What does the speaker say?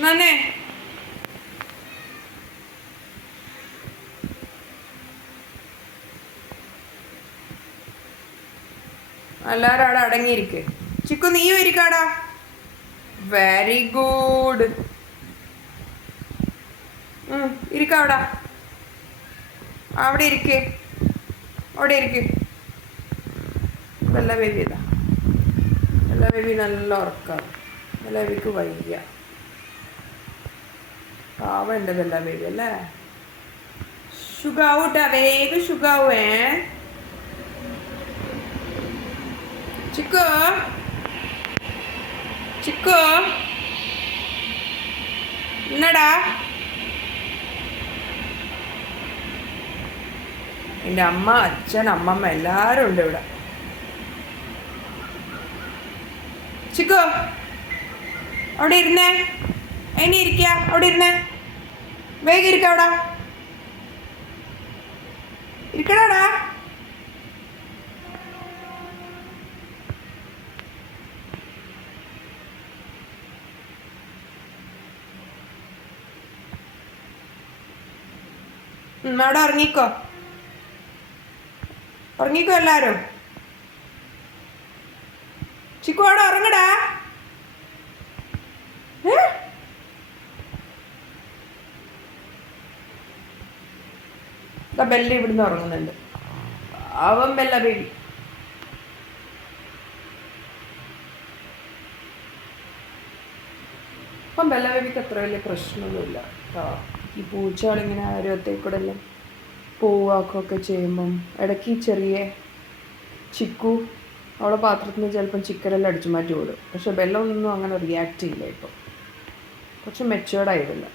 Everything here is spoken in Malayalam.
നന്നെ എല്ലാവരും അവിടെ അടങ്ങിയിരിക്കേ. ചിക്കു നീയും ഇരിക്കാടാ. Very good. ഇരിക്കവിടെ. അവിടെ ഇരിക്കേ. അവിടെ ഇരിക്കേ. ബെല്ല ബേബി ഇതാ. ബെല്ല ബേബി നല്ല ഉറക്കാണ്. ബെല്ല ബേബിക്ക് വയ്യ. പാവം ഉണ്ട് ബെല്ല ബേബി അല്ലേ. സുഖാവൂട്ടാ, വേഗം സുഖാവേ. ചിക്കു ചിക്കു എന്നടാ. എൻ്റെ അമ്മ, അച്ഛൻ, അമ്മമ്മ എല്ലാവരും ഉണ്ട് ഇവിടെ. ചിക്കു അവിടെ ഇരുന്നേ. ഇനി ഇരിക്ക. അവിടെ ഇരുന്നേ. വേഗം ഇരിക്ക. അവിടെ ഇരിക്കടാടാ. അവിടെ ഉറങ്ങിക്കോ. ഉറങ്ങിക്കോ എല്ലാരും. ചിക്കു അവിടെ ഉറങ്ങടാ. ബെല്ല ഇവിടുന്ന് ഉറങ്ങുന്നുണ്ട്. അവൻ ബെല്ല ബേബി. ഇപ്പം ബെല്ല ബേബിക്ക് അത്ര വലിയ പ്രശ്നമൊന്നുമില്ല. ഈ പൂച്ചകളിങ്ങനെ ആരോഗ്യത്തേക്കൂടെ എല്ലാം പോവാക്കൊക്കെ ചെയ്യുമ്പം ഇടയ്ക്ക് ചെറിയ ചിക്കു അവളെ പാത്രത്തിൽ നിന്ന് ചിലപ്പം ചിക്കനെല്ലാം അടിച്ചു മാറ്റി ഓടും. പക്ഷെ ബെല്ല ഒന്നും അങ്ങനെ റിയാക്ട് ചെയ്യില്ല. ഇപ്പം കുറച്ച് മെച്ചുവേർഡായിട്ടില്ല.